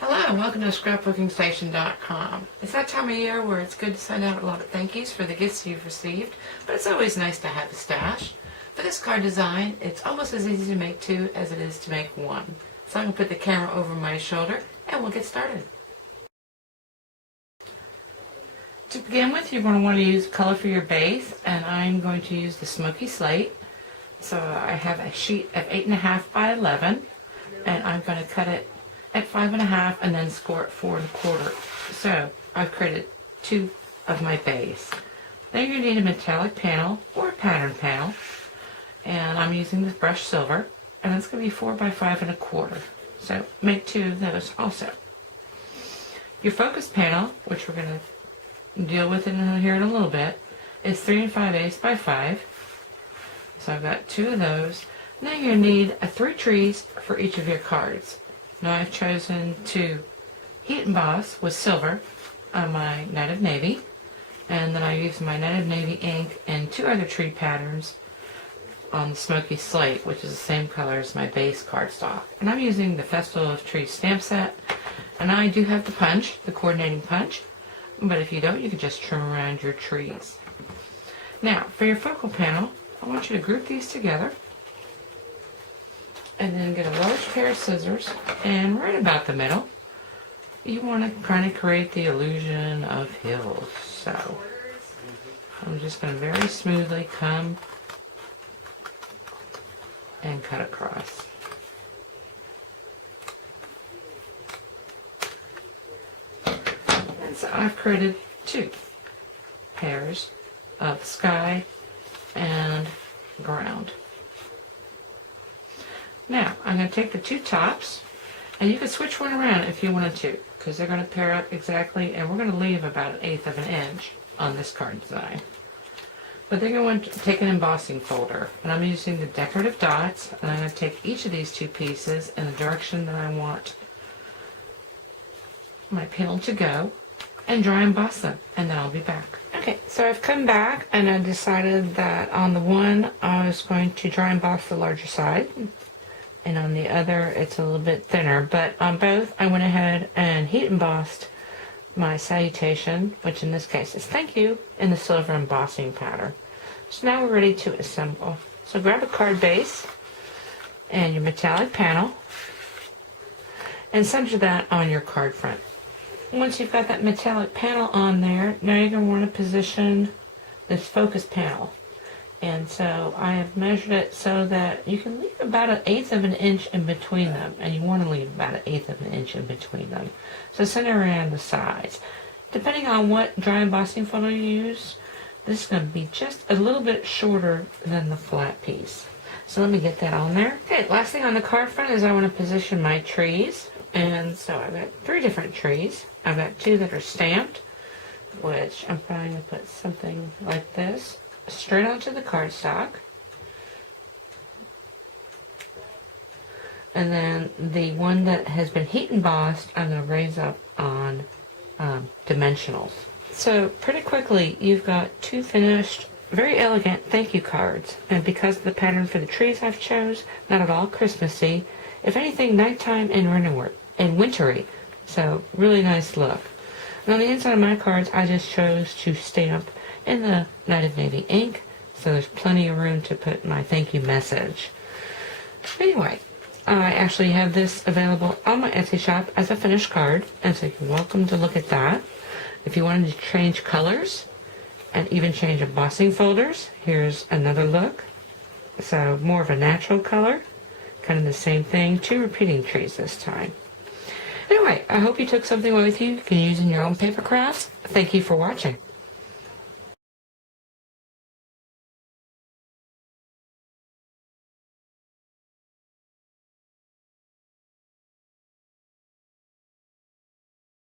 Hello and welcome to scrapbookingstation.com. It's that time of year where it's good to send out a lot of thank yous for the gifts you've received, but it's always nice to have a stash. For this card design, it's almost as easy to make two as it is to make one. So I'm going to put the camera over my shoulder and we'll get started. To begin with, you're going to want to use color for your base, and I'm going to use the Smoky slate. So I have a sheet of 8.5 by 11, and I'm going to cut it at 5.5 and then score it 4 1/4. So I've created two of my base. Then you're going to need a metallic panel or a pattern panel, and I'm using this brushed silver, and it's going to be 4 by 5 1/4. So make two of those also. Your focus panel, which we're going to deal with here in a little bit, is 3 5/8 by 5. So I've got two of those. Now you're going to need 3 trees for each of your cards. Now I've chosen to heat emboss with silver on my Night of Navy, and then I used my Night of Navy ink and 2 other tree patterns on the Smoky slate, which is the same color as my base cardstock. And I'm using the Festival of Trees stamp set, and I do have the punch, the coordinating punch, but if you don't, you can just trim around your trees. Now, for your focal panel, I want you to group these together, and then get a large pair of scissors, and right about the middle, you want to kind of create the illusion of hills. So I'm just going to very smoothly come and cut across. And so I've created 2 pairs of sky and ground. Now, I'm going to take the 2 tops, and you can switch one around if you wanted to, because they're going to pair up exactly, and we're going to leave about 1/8 of an inch on this card design. But then you're going to take an embossing folder, and I'm using the decorative dots, and I'm going to take each of these 2 pieces in the direction that I want my panel to go, and dry emboss them, and then I'll be back. Okay, so I've come back, and I decided that on the one, I was going to dry emboss the larger side, and on the other it's a little bit thinner, but on both I went ahead and heat embossed my salutation, which in this case is thank you, in the silver embossing pattern. So now we're ready to assemble. So grab a card base and your metallic panel and center that on your card front. Once you've got that metallic panel on there, now you're going to want to position this focus panel. And so I have measured it so that you can leave about 1/8 of an inch in between them, and you want to leave about 1/8 of an inch in between them. So center around the sides. Depending on what dry embossing folder you use, this is going to be just a little bit shorter than the flat piece. So let me get that on there. Okay, last thing on the card front is I want to position my trees. And so I've got 3 different trees. I've got 2 that are stamped, which I'm going to put something like this straight onto the cardstock. And then the one that has been heat embossed, I'm going to raise up on dimensionals. So pretty quickly, you've got 2 finished, very elegant thank you cards. And because of the pattern for the trees I've chose, not at all Christmassy, if anything, nighttime and wintery. So really nice look. And on the inside of my cards, I just chose to stamp in the Night of Navy ink, so there's plenty of room to put my thank you message. Anyway, I actually have this available on my Etsy shop as a finished card, and so you're welcome to look at that. If you wanted to change colors and even change embossing folders, here's another look. So more of a natural color, kind of the same thing, 2 repeating trees this time. Anyway, I hope you took something away with you can use in your own paper crafts. Thank you for watching.